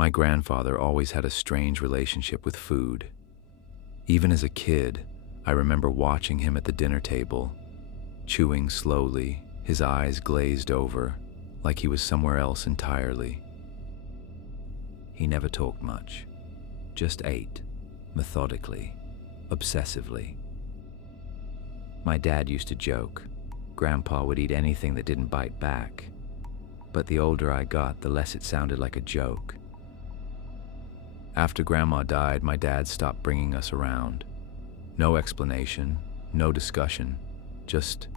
My grandfather always had a strange relationship with food. Even as a kid, I remember watching him at the dinner table, chewing slowly, his eyes glazed over, like he was somewhere else entirely. He never talked much, just ate, methodically, obsessively. My dad used to joke, Grandpa would eat anything that didn't bite back, but the older I got, the less it sounded like a joke. After Grandma died, my dad stopped bringing us around. No explanation, no discussion, just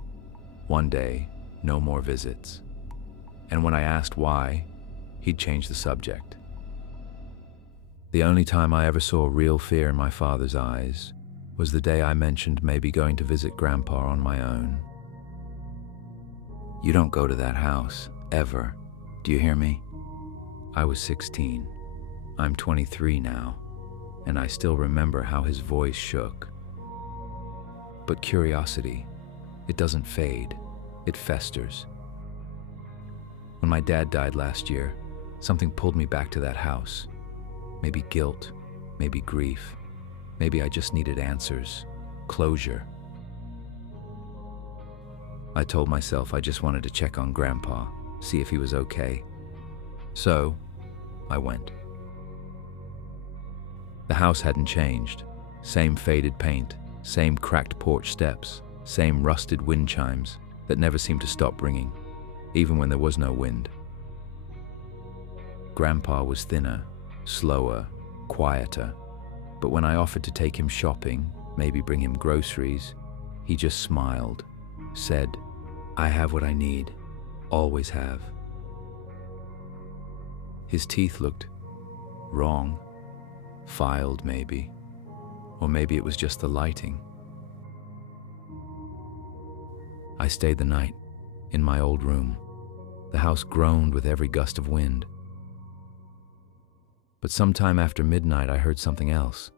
one day, no more visits. And when I asked why, he'd change the subject. The only time I ever saw real fear in my father's eyes was the day I mentioned maybe going to visit Grandpa on my own. "You don't go to that house, ever. Do you hear me?" I was 16. I'm 23 now, and I still remember how his voice shook. But curiosity, it doesn't fade, it festers. When my dad died last year, something pulled me back to that house. Maybe guilt, maybe grief, maybe I just needed answers, closure. I told myself I just wanted to check on Grandpa, see if he was okay. So, I went. The house hadn't changed. Same faded paint, same cracked porch steps, same rusted wind chimes that never seemed to stop ringing, even when there was no wind. Grandpa was thinner, slower, quieter, but when I offered to take him shopping, maybe bring him groceries, he just smiled, said, "I have what I need, always have." His teeth looked wrong, filed maybe, or maybe it was just the lighting. I stayed the night in my old room. The house groaned with every gust of wind. But sometime after midnight, I heard something else.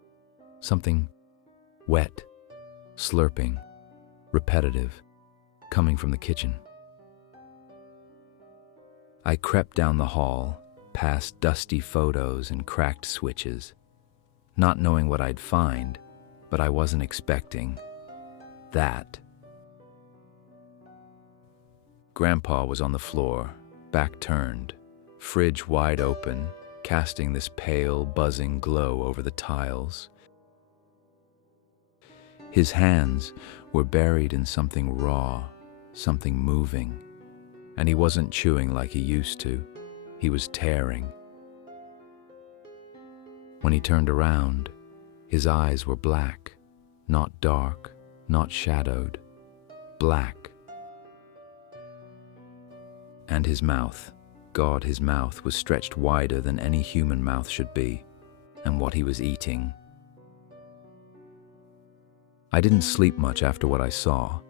Something wet, slurping, repetitive, coming from the kitchen. I crept down the hall, past dusty photos and cracked switches, not knowing what I'd find, but I wasn't expecting that. Grandpa was on the floor, back turned, fridge wide open, casting this pale, buzzing glow over the tiles. His hands were buried in something raw, something moving, and he wasn't chewing like he used to. He was tearing. When he turned around, his eyes were black, not dark, not shadowed, black. And his mouth, God, his mouth was stretched wider than any human mouth should be, and what he was eating. I didn't sleep much after what I saw.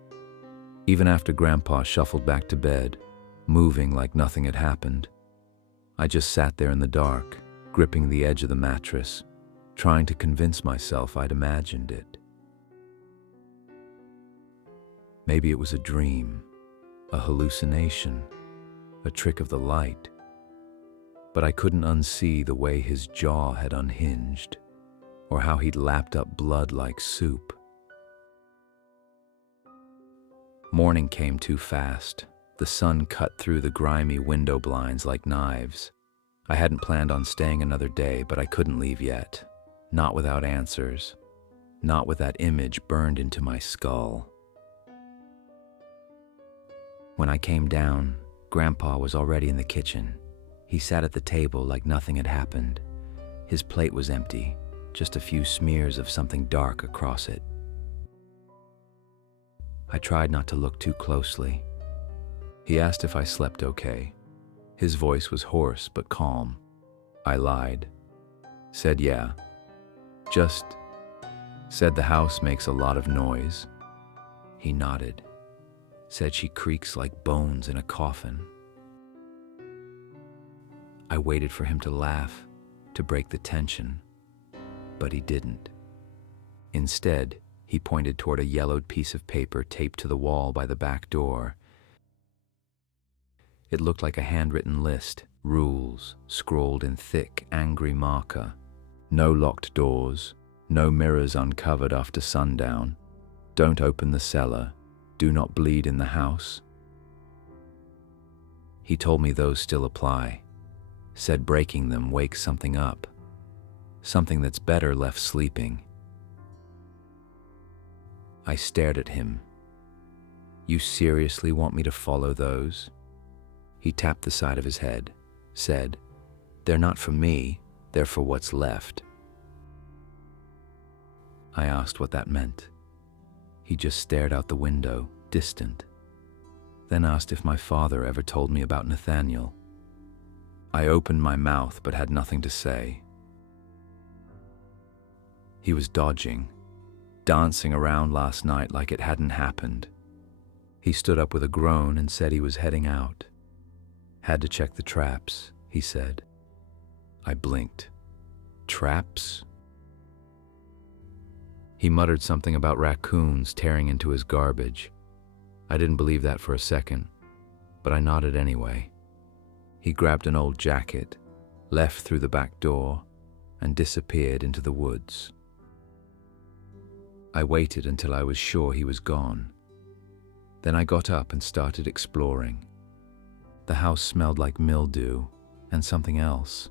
Even after Grandpa shuffled back to bed, moving like nothing had happened, I just sat there in the dark, gripping the edge of the mattress, trying to convince myself I'd imagined it. Maybe it was a dream, a hallucination, a trick of the light, but I couldn't unsee the way his jaw had unhinged, or how he'd lapped up blood like soup. Morning came too fast. The sun cut through the grimy window blinds like knives. I hadn't planned on staying another day, but I couldn't leave yet. Not without answers. Not with that image burned into my skull. When I came down, Grandpa was already in the kitchen. He sat at the table like nothing had happened. His plate was empty, just a few smears of something dark across it. I tried not to look too closely. He asked if I slept okay. His voice was hoarse but calm. I lied. Said yeah. Just said the house makes a lot of noise. He nodded. Said she creaks like bones in a coffin. I waited for him to laugh, to break the tension, but he didn't. Instead, he pointed toward a yellowed piece of paper taped to the wall by the back door. It looked like a handwritten list, Rules scrawled in thick, angry marker. No locked doors, no mirrors uncovered after sundown. Don't open the cellar. Do not bleed in the house. He told me those still apply. Said breaking them wakes something up. Something that's better left sleeping. I stared at him. You seriously want me to follow those? He tapped the side of his head, said, They're not for me, they're for what's left. I asked what that meant. He just stared out the window, distant. Then asked if my father ever told me about Nathaniel. I opened my mouth but had nothing to say. He was dodging, dancing around last night like it hadn't happened. He stood up with a groan and said he was heading out. Had to check the traps, he said. I blinked. Traps? He muttered something about raccoons tearing into his garbage. I didn't believe that for a second, but I nodded anyway. He grabbed an old jacket, left through the back door, and disappeared into the woods. I waited until I was sure he was gone. Then I got up and started exploring. The house smelled like mildew and something else,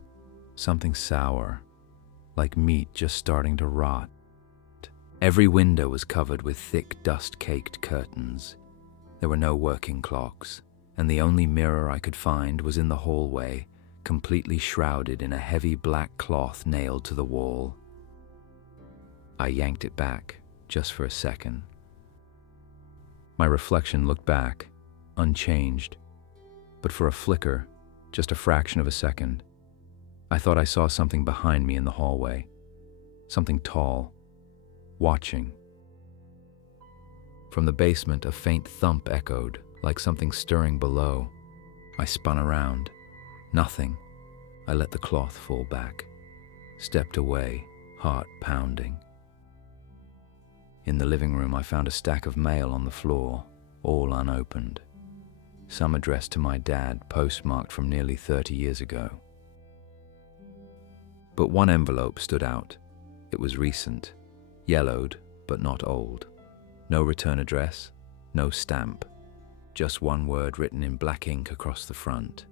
something sour, like meat just starting to rot. Every window was covered with thick, dust-caked curtains. There were no working clocks, and the only mirror I could find was in the hallway, completely shrouded in a heavy black cloth nailed to the wall. I yanked it back, just for a second. My reflection looked back, unchanged, but for a flicker, just a fraction of a second, I thought I saw something behind me in the hallway, something tall, watching. From the basement, a faint thump echoed, like something stirring below. I spun around. Nothing. I let the cloth fall back, stepped away, heart pounding. In the living room, I found a stack of mail on the floor, all unopened. Some addressed to my dad, postmarked from nearly 30 years ago. But one envelope stood out. It was recent, yellowed, but not old. No return address, no stamp. Just one word written in black ink across the front.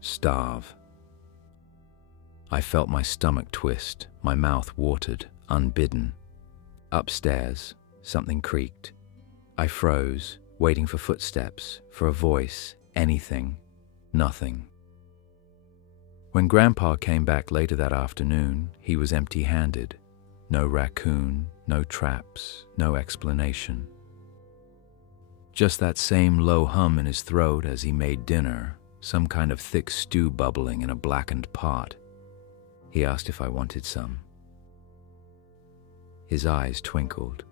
Starve. I felt my stomach twist, my mouth watered, unbidden. Upstairs, something creaked. I froze, waiting for footsteps, for a voice, anything. Nothing. When Grandpa came back later that afternoon, he was empty-handed. No raccoon, no traps, no explanation. Just that same low hum in his throat as he made dinner, some kind of thick stew bubbling in a blackened pot. He asked if I wanted some. His eyes twinkled.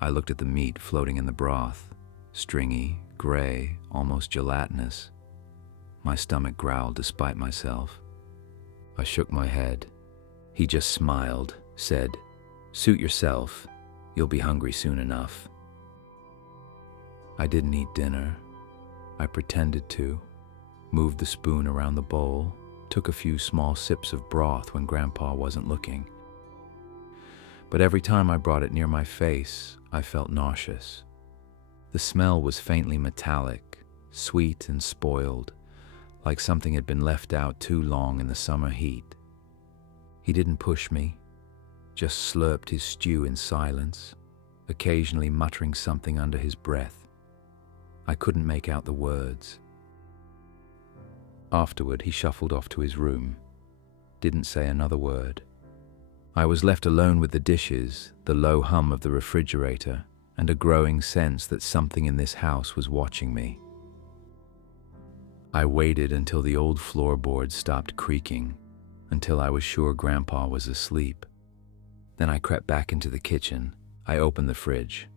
I looked at the meat floating in the broth, stringy, gray, almost gelatinous. My stomach growled despite myself. I shook my head. He just smiled, said, "Suit yourself. You'll be hungry soon enough." I didn't eat dinner. I pretended to, moved the spoon around the bowl, took a few small sips of broth when Grandpa wasn't looking. But every time I brought it near my face, I felt nauseous. The smell was faintly metallic, sweet and spoiled, like something had been left out too long in the summer heat. He didn't push me, just slurped his stew in silence, occasionally muttering something under his breath. I couldn't make out the words. Afterward, he shuffled off to his room, didn't say another word. I was left alone with the dishes, the low hum of the refrigerator, and a growing sense that something in this house was watching me. I waited until the old floorboards stopped creaking, until I was sure Grandpa was asleep. Then I crept back into the kitchen. I opened the fridge.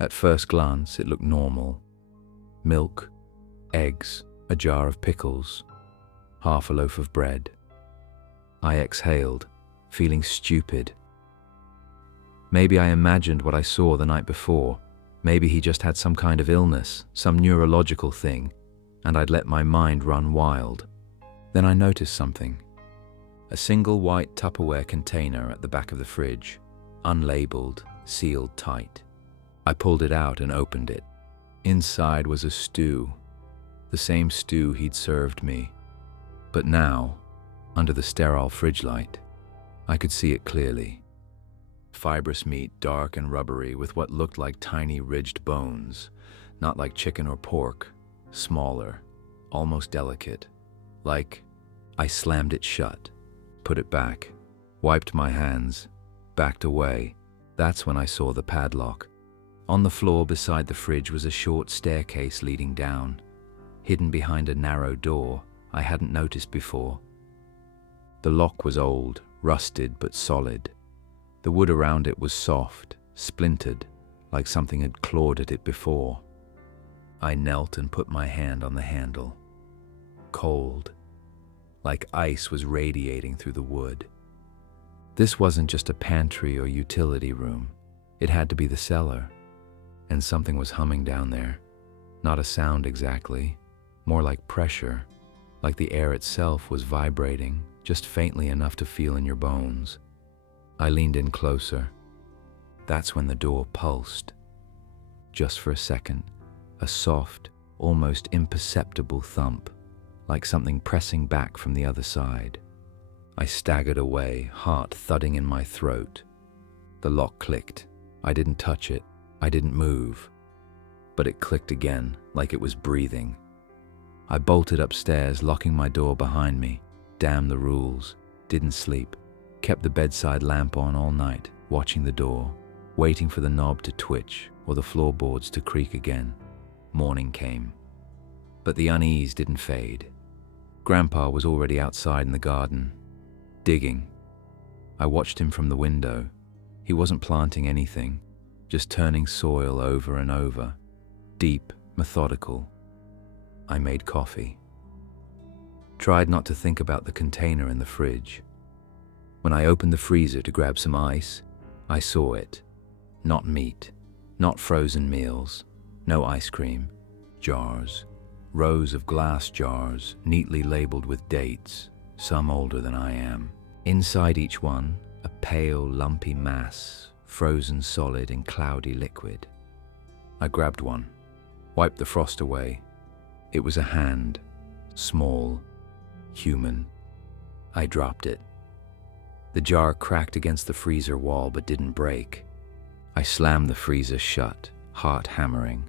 At first glance, it looked normal. Milk, eggs, a jar of pickles, half a loaf of bread. I exhaled, feeling stupid. Maybe I imagined what I saw the night before. Maybe he just had some kind of illness, some neurological thing. and I'd let my mind run wild. Then I noticed something. A single white Tupperware container at the back of the fridge, unlabeled, sealed tight. I pulled it out and opened it. Inside was a stew, the same stew he'd served me. But now, under the sterile fridge light, I could see it clearly. Fibrous meat, dark and rubbery, with what looked like tiny ridged bones, not like chicken or pork, smaller, almost delicate. I slammed it shut, put it back, wiped my hands, backed away. That's when I saw the padlock. On the floor beside the fridge was a short staircase leading down, hidden behind a narrow door I hadn't noticed before. The lock was old, rusted but solid. The wood around it was soft, splintered, like something had clawed at it before. I knelt and put my hand on the handle. Cold, like ice was radiating through the wood. This wasn't just a pantry or utility room. It had to be the cellar. And something was humming down there. Not a sound exactly, more like pressure, like the air itself was vibrating, just faintly enough to feel in your bones. I leaned in closer. That's when the door pulsed. Just for a second, a soft, almost imperceptible thump, like something pressing back from the other side. I staggered away, heart thudding in my throat. The lock clicked. I didn't touch it. I didn't move. But it clicked again, like it was breathing. I bolted upstairs, locking my door behind me. Damn the rules. Didn't sleep. Kept the bedside lamp on all night, watching the door, waiting for the knob to twitch or the floorboards to creak again. Morning came. But the unease didn't fade. Grandpa was already outside in the garden, digging. I watched him from the window. He wasn't planting anything, just turning soil over and over, deep, methodical. I made coffee. Tried not to think about the container in the fridge. When I opened the freezer to grab some ice, I saw it. Not meat, not frozen meals, no ice cream, jars. Rows of glass jars, neatly labeled with dates, some older than I am. Inside each one, a pale, lumpy mass, frozen solid in cloudy liquid. I grabbed one, wiped the frost away. It was a hand, small, human. I dropped it. The jar cracked against the freezer wall but didn't break. I slammed the freezer shut, heart hammering,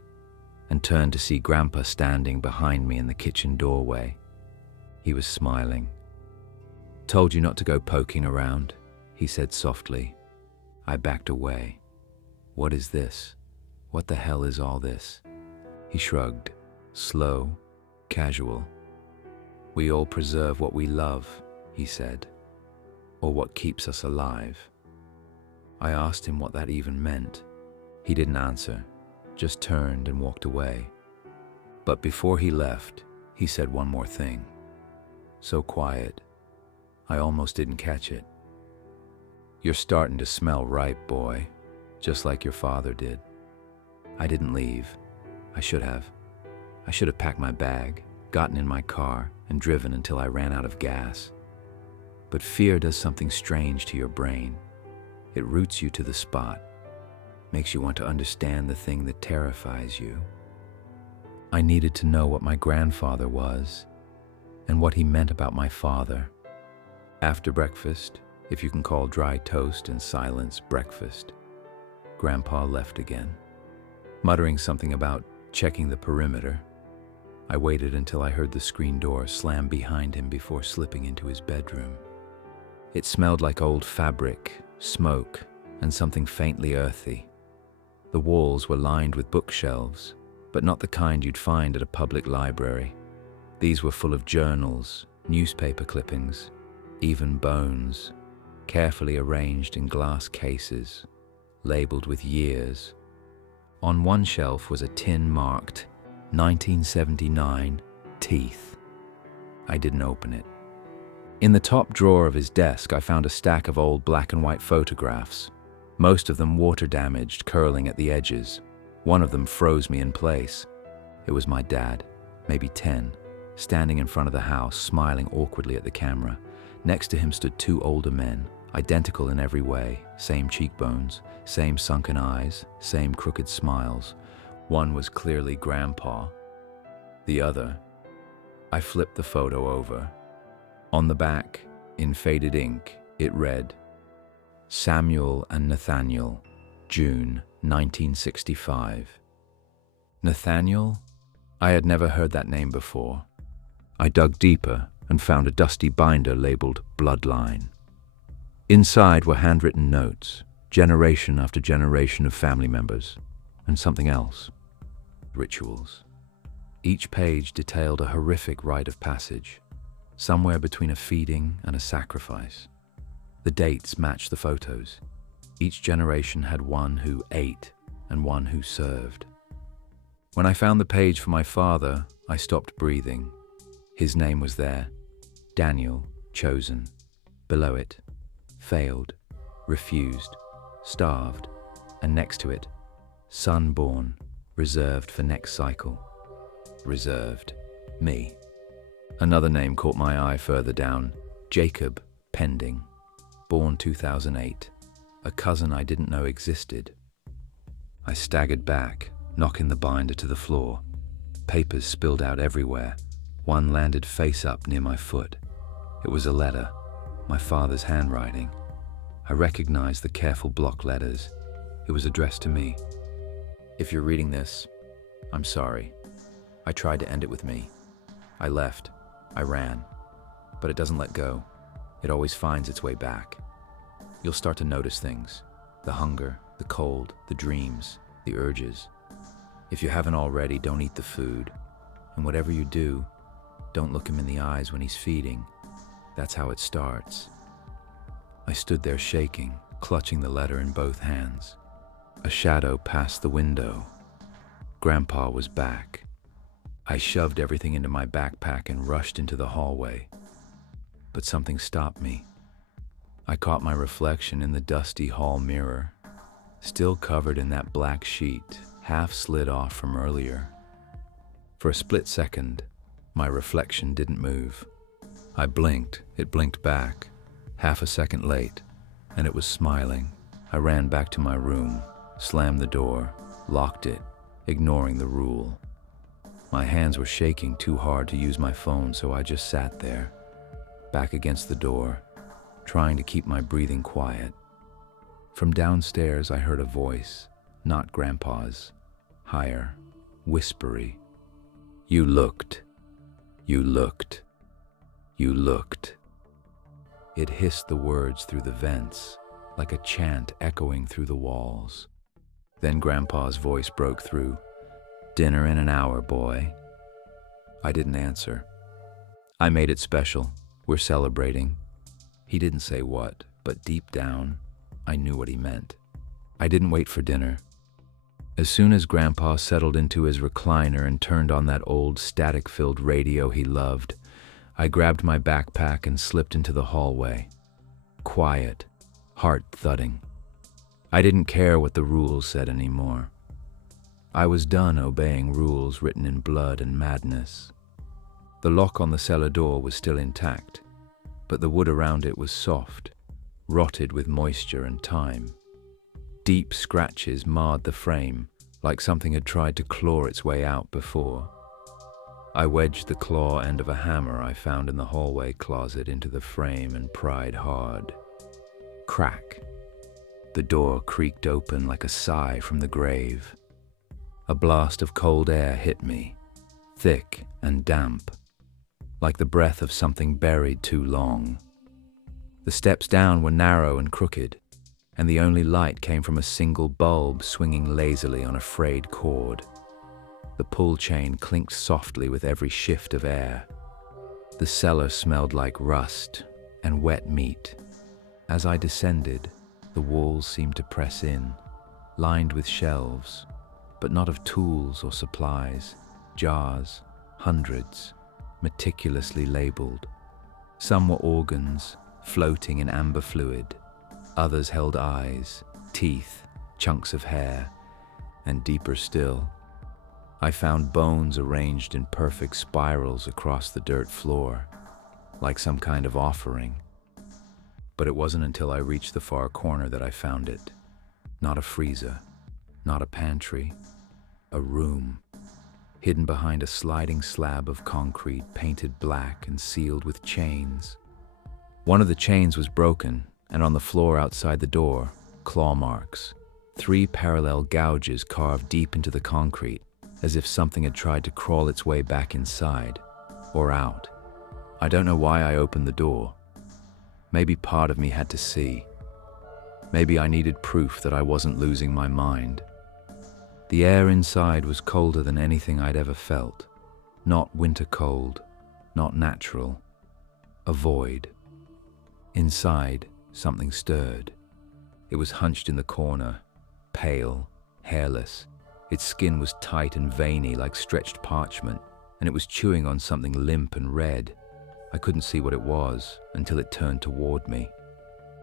and turned to see Grandpa standing behind me in the kitchen doorway. He was smiling. "Told you not to go poking around," he said softly. I backed away. "What is this? What the hell is all this?" He shrugged, slow, casual. "We all preserve what we love," he said, "or what keeps us alive." I asked him what that even meant. He didn't answer, just turned and walked away. But before he left, he said one more thing. So quiet, I almost didn't catch it. "You're starting to smell ripe, boy, just like your father did." I didn't leave. I should have. I should have packed my bag, gotten in my car, and driven until I ran out of gas. But fear does something strange to your brain. It roots you to the spot, makes you want to understand the thing that terrifies you. I needed to know what my grandfather was and what he meant about my father. After breakfast, if you can call dry toast and silence breakfast, Grandpa left again, muttering something about checking the perimeter. I waited until I heard the screen door slam behind him before slipping into his bedroom. It smelled like old fabric, smoke, and something faintly earthy. The walls were lined with bookshelves, but not the kind you'd find at a public library. These were full of journals, newspaper clippings, even bones, carefully arranged in glass cases, labeled with years. On one shelf was a tin marked 1979 Teeth. I didn't open it. In the top drawer of his desk, I found a stack of old black and white photographs, most of them water-damaged, curling at the edges. One of them froze me in place. It was my dad, maybe 10, standing in front of the house, smiling awkwardly at the camera. Next to him stood two older men, identical in every way, same cheekbones, same sunken eyes, same crooked smiles. One was clearly Grandpa. The other, I flipped the photo over. On the back, in faded ink, it read, Samuel and Nathaniel, June 1965. Nathaniel? I had never heard that name before. I dug deeper and found a dusty binder labeled Bloodline. Inside were handwritten notes, generation after generation of family members, and something else, rituals. Each page detailed a horrific rite of passage, somewhere between a feeding and a sacrifice. The dates matched the photos. Each generation had one who ate and one who served. When I found the page for my father, I stopped breathing. His name was there, Daniel, chosen. Below it, failed, refused, starved, and next to it, son born, reserved for next cycle. Reserved, me. Another name caught my eye further down, Jacob, pending, born 2008, a cousin I didn't know existed. I staggered back, knocking the binder to the floor. Papers spilled out everywhere. One landed face up near my foot. It was a letter, my father's handwriting. I recognized the careful block letters. It was addressed to me. If you're reading this, I'm sorry. I tried to end it with me. I left. I ran. But it doesn't let go. It always finds its way back. You'll start to notice things. The hunger, the cold, the dreams, the urges. If you haven't already, don't eat the food. And whatever you do, don't look him in the eyes when he's feeding. That's how it starts. I stood there shaking, clutching the letter in both hands. A shadow passed the window. Grandpa was back. I shoved everything into my backpack and rushed into the hallway. But something stopped me. I caught my reflection in the dusty hall mirror, still covered in that black sheet, half slid off from earlier. For a split second, my reflection didn't move. I blinked, it blinked back, half a second late, and it was smiling. I ran back to my room, slammed the door, locked it, ignoring the rule. My hands were shaking too hard to use my phone, so I just sat there, back against the door, trying to keep my breathing quiet. From downstairs, I heard a voice, not Grandpa's, higher, whispery. You looked. You looked. You looked. It hissed the words through the vents, like a chant echoing through the walls. Then Grandpa's voice broke through. Dinner in an hour, boy. I didn't answer. I made it special. We're celebrating. He didn't say what, but deep down, I knew what he meant. I didn't wait for dinner. As soon as Grandpa settled into his recliner and turned on that old static-filled radio he loved, I grabbed my backpack and slipped into the hallway. Quiet, heart thudding. I didn't care what the rules said anymore. I was done obeying rules written in blood and madness. The lock on the cellar door was still intact, but the wood around it was soft, rotted with moisture and time. Deep scratches marred the frame, like something had tried to claw its way out before. I wedged the claw end of a hammer I found in the hallway closet into the frame and pried hard. Crack. The door creaked open like a sigh from the grave. A blast of cold air hit me, thick and damp, like the breath of something buried too long. The steps down were narrow and crooked, and the only light came from a single bulb swinging lazily on a frayed cord. The pull chain clinked softly with every shift of air. The cellar smelled like rust and wet meat. As I descended, the walls seemed to press in, lined with shelves, but not of tools or supplies, jars, hundreds, meticulously labeled. Some were organs, floating in amber fluid. Others held eyes, teeth, chunks of hair, and deeper still, I found bones arranged in perfect spirals across the dirt floor, like some kind of offering. But it wasn't until I reached the far corner that I found it. Not a freezer, not a pantry, a room, hidden behind a sliding slab of concrete painted black and sealed with chains. One of the chains was broken, and on the floor outside the door, claw marks, 3 parallel gouges carved deep into the concrete, as if something had tried to crawl its way back inside, or out. I don't know why I opened the door. Maybe part of me had to see. Maybe I needed proof that I wasn't losing my mind. The air inside was colder than anything I'd ever felt. Not winter cold, not natural. A void. Inside, something stirred. It was hunched in the corner, pale, hairless. Its skin was tight and veiny like stretched parchment, and it was chewing on something limp and red. I couldn't see what it was until it turned toward me.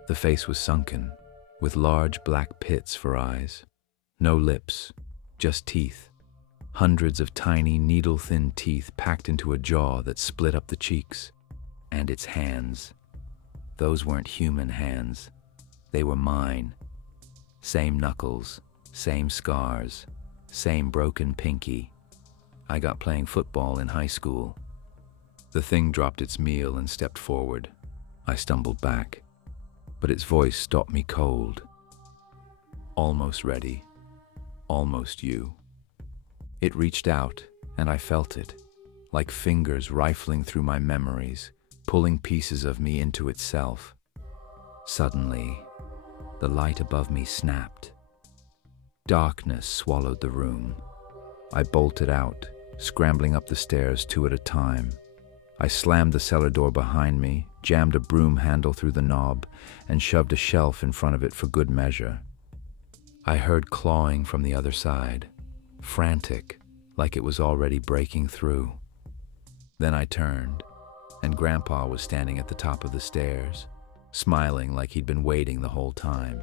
The face was sunken, with large black pits for eyes. No lips, just teeth. Hundreds of tiny, needle-thin teeth packed into a jaw that split up the cheeks. And its hands. Those weren't human hands. They were mine. Same knuckles, same scars, same broken pinky. I got playing football in high school. The thing dropped its meal and stepped forward. I stumbled back, but its voice stopped me cold. Almost ready. Almost you. It reached out, and I felt it, like fingers rifling through my memories, pulling pieces of me into itself. Suddenly, the light above me snapped. Darkness swallowed the room. I bolted out, scrambling up the stairs 2 at a time. I slammed the cellar door behind me, jammed a broom handle through the knob, and shoved a shelf in front of it for good measure. I heard clawing from the other side, frantic, like it was already breaking through. Then I turned, and Grandpa was standing at the top of the stairs, smiling like he'd been waiting the whole time.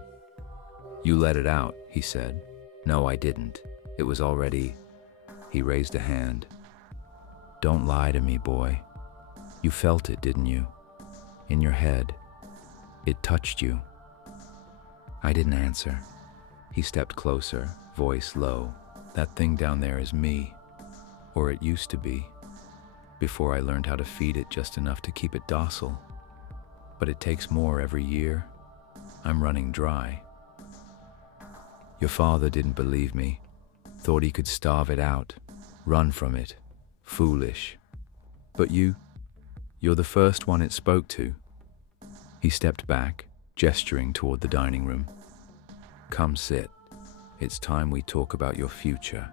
"You let it out," he said. "No, I didn't. It was already..." He raised a hand. "Don't lie to me, boy. You felt it, didn't you? In your head. It touched you." I didn't answer. He stepped closer, voice low. "That thing down there is me. Or it used to be. Before I learned how to feed it just enough to keep it docile. But it takes more every year. I'm running dry. Your father didn't believe me. Thought he could starve it out. Run from it. Foolish. But you're the first one it spoke to." He stepped back, gesturing toward the dining room. "Come sit. It's time we talk about your future."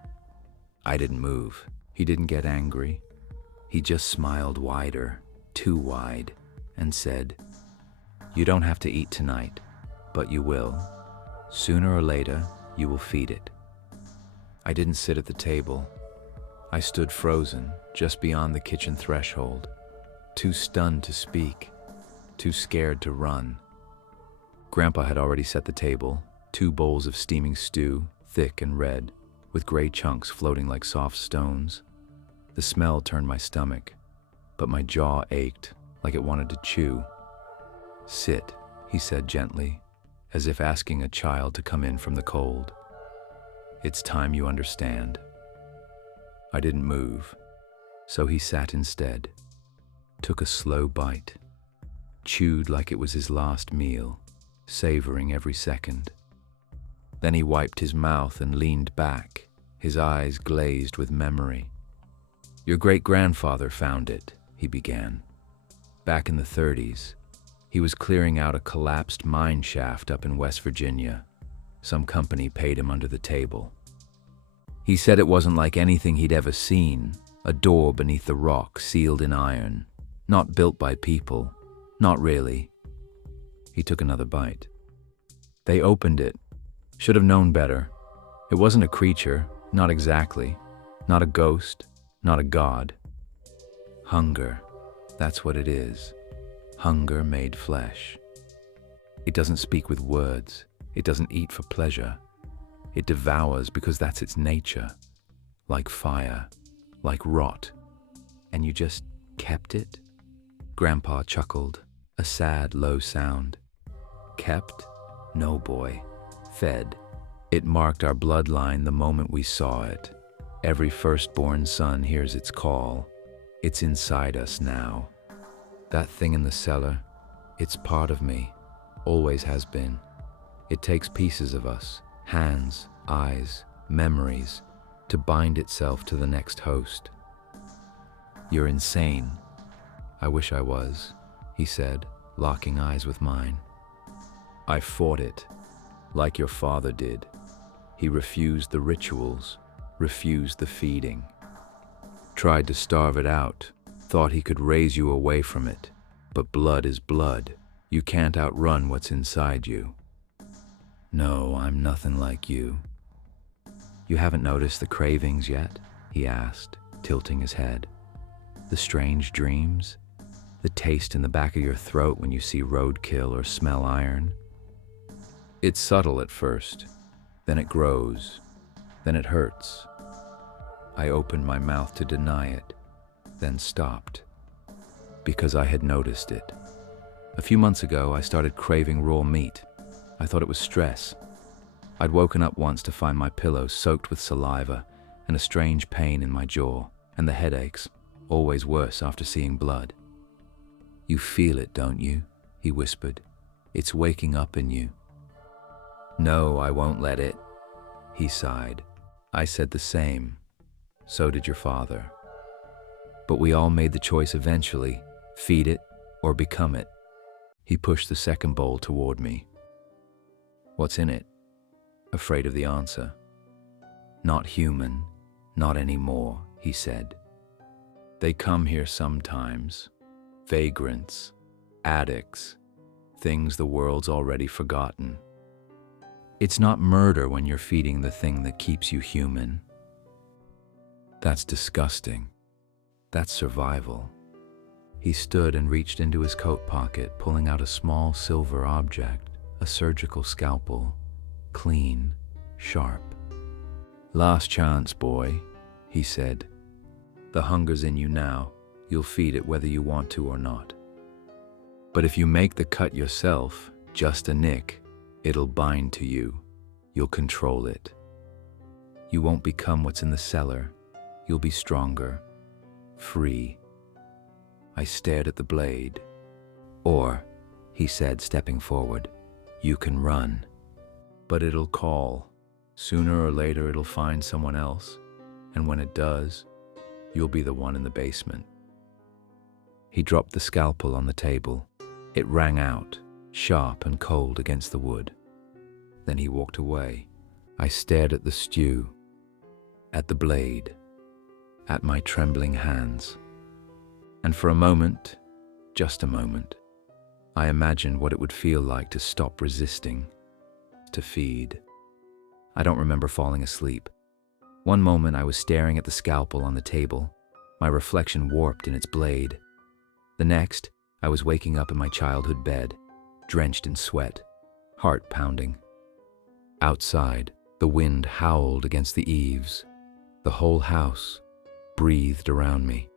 I didn't move. He didn't get angry. He just smiled wider, too wide, and said, "You don't have to eat tonight, but you will. Sooner or later, you will feed it." I didn't sit at the table. I stood frozen, just beyond the kitchen threshold, too stunned to speak, too scared to run. Grandpa had already set the table, 2 bowls of steaming stew, thick and red, with gray chunks floating like soft stones. The smell turned my stomach, but my jaw ached like it wanted to chew. "Sit," he said gently, as if asking a child to come in from the cold. "It's time you understand." I didn't move, so he sat instead, took a slow bite, chewed like it was his last meal, savoring every second. Then he wiped his mouth and leaned back, his eyes glazed with memory. "Your great-grandfather found it," he began. "Back in the 30s. He was clearing out a collapsed mine shaft up in West Virginia. Some company paid him under the table. He said it wasn't like anything he'd ever seen, a door beneath the rock sealed in iron, not built by people, not really." He took another bite. "They opened it. Should have known better. It wasn't a creature, not exactly, not a ghost, not a god. Hunger, that's what it is. Hunger made flesh. It doesn't speak with words. It doesn't eat for pleasure. It devours because that's its nature. like fire, like rot. And you just kept it? Grandpa chuckled, a sad, low sound. Kept? No, boy. Fed. It marked our bloodline the moment we saw it. Every firstborn son hears its call. It's inside us now. That thing in the cellar, it's part of me. Always has been. It takes pieces of us, hands, eyes, memories, to bind itself to the next host. You're insane. I wish I was, he said, locking eyes with mine. I fought it, like your father did. He refused the rituals, refused the feeding. Tried to starve it out, thought he could raise you away from it. But blood is blood. You can't outrun what's inside you. No, I'm nothing like you. You haven't noticed the cravings yet? He asked, tilting his head. The strange dreams? The taste in the back of your throat when you see roadkill or smell iron? It's subtle at first, then it grows, then it hurts. I opened my mouth to deny it, then stopped, because I had noticed it. A few months ago, I started craving raw meat. I thought it was stress. I'd woken up once to find my pillow soaked with saliva and a strange pain in my jaw, and the headaches, always worse after seeing blood. You feel it, don't you? He whispered. It's waking up in you. No, I won't let it. He sighed. I said the same. So did your father. But we all made the choice eventually, feed it or become it. He pushed the second bowl toward me. What's in it? Afraid of the answer. Not human, not anymore, he said. They come here sometimes. Vagrants, addicts, things the world's already forgotten. It's not murder when you're feeding the thing that keeps you human. That's disgusting. That's survival. He stood and reached into his coat pocket, pulling out a small silver object, a surgical scalpel, clean, sharp. Last chance, boy, he said. The hunger's in you now. You'll feed it whether you want to or not. But if you make the cut yourself, just a nick, it'll bind to you. You'll control it. You won't become what's in the cellar. You'll be stronger, free. I stared at the blade. Or, he said, stepping forward, you can run. But it'll call. Sooner or later it'll find someone else. And when it does, you'll be the one in the basement. He dropped the scalpel on the table. It rang out, sharp and cold against the wood. Then he walked away. I stared at the stew, at the blade, at my trembling hands. And for a moment, just a moment, I imagined what it would feel like to stop resisting, to feed. I don't remember falling asleep. One moment I was staring at the scalpel on the table, my reflection warped in its blade. The next, I was waking up in my childhood bed, drenched in sweat, heart pounding. Outside, the wind howled against the eaves. The whole house breathed around me.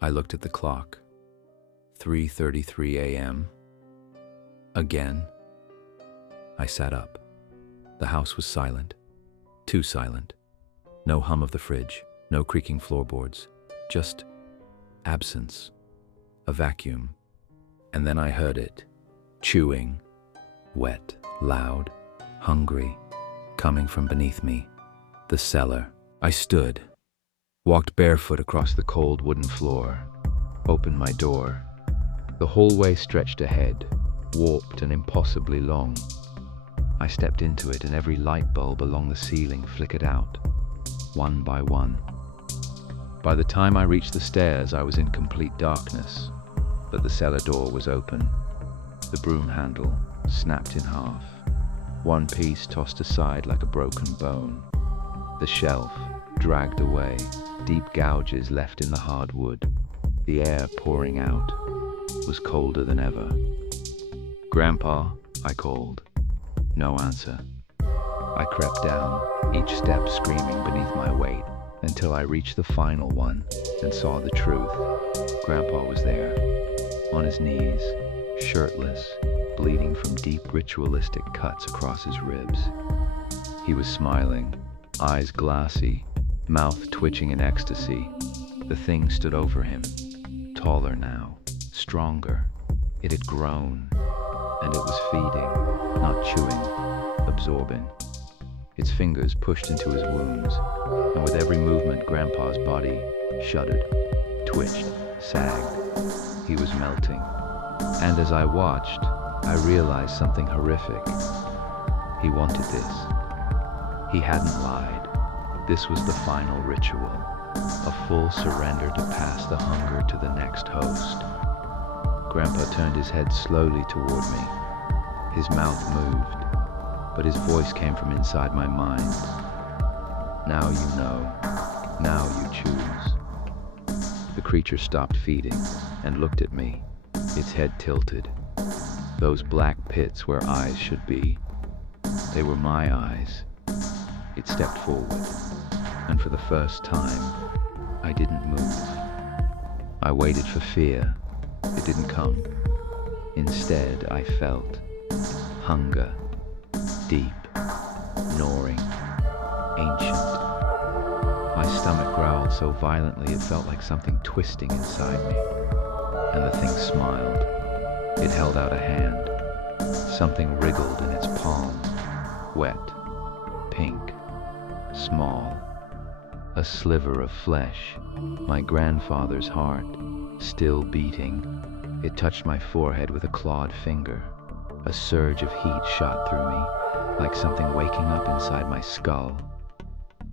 I looked at the clock. 3:33 a.m. Again. I sat up. The house was silent. Too silent. No hum of the fridge, no creaking floorboards, just absence. A vacuum. And then I heard it, chewing, wet, loud, hungry, coming from beneath me. The cellar. I stood, walked barefoot across the cold wooden floor, opened my door. The hallway stretched ahead, warped and impossibly long. I stepped into it and every light bulb along the ceiling flickered out, one by one. By the time I reached the stairs, I was in complete darkness. But the cellar door was open. The broom handle snapped in half. One piece tossed aside like a broken bone. The shelf dragged away, deep gouges left in the hard wood. The air pouring out was colder than ever. Grandpa, I called. No answer. I crept down, each step screaming beneath my weight. until I reached the final one and saw the truth. Grandpa was there, on his knees, shirtless, bleeding from deep ritualistic cuts across his ribs. He was smiling, eyes glassy, mouth twitching in ecstasy. The thing stood over him, taller now, stronger. It had grown, and it was feeding, not chewing, absorbing. Its fingers pushed into his wounds, and with every movement, Grandpa's body shuddered, twitched, sagged. He was melting. And as I watched, I realized something horrific. He wanted this. He hadn't lied. This was the final ritual, a full surrender to pass the hunger to the next host. Grandpa turned his head slowly toward me. His mouth moved, but his voice came from inside my mind. Now you know. Now you choose. The creature stopped feeding and looked at me, its head tilted. Those black pits where eyes should be, they were my eyes. It stepped forward, and for the first time, I didn't move. I waited for fear. It didn't come. Instead, I felt hunger, deep, gnawing, ancient. My stomach growled so violently it felt like something twisting inside me. And the thing smiled. It held out a hand. Something wriggled in its palm, wet, pink, small. A sliver of flesh, my grandfather's heart, still beating. It touched my forehead with a clawed finger. A surge of heat shot through me, like something waking up inside my skull.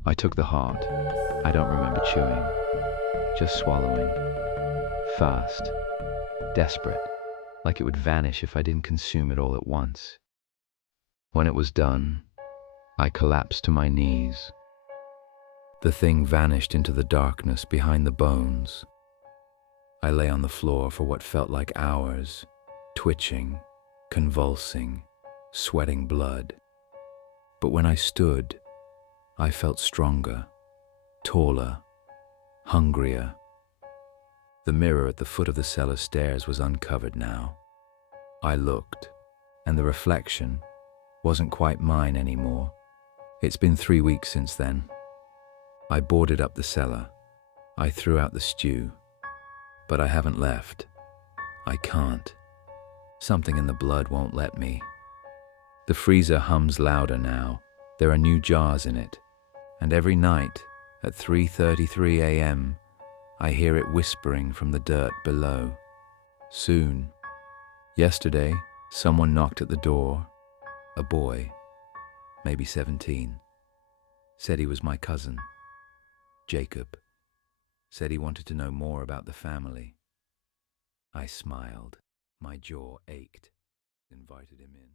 I took the heart. I don't remember chewing, just swallowing. Fast, desperate, like it would vanish if I didn't consume it all at once. When it was done, I collapsed to my knees. The thing vanished into the darkness behind the bones. I lay on the floor for what felt like hours, twitching, convulsing, sweating blood. But when I stood, I felt stronger, taller, hungrier. The mirror at the foot of the cellar stairs was uncovered now. I looked, and the reflection wasn't quite mine anymore. It's been 3 weeks since then. I boarded up the cellar. I threw out the stew. But I haven't left. I can't. Something in the blood won't let me. The freezer hums louder now. There are new jars in it. And every night, at 3:33 a.m., I hear it whispering from the dirt below. Soon. Yesterday, someone knocked at the door. A boy, maybe 17. Said he was my cousin, Jacob. Said he wanted to know more about the family. I smiled. My jaw ached. Invited him in.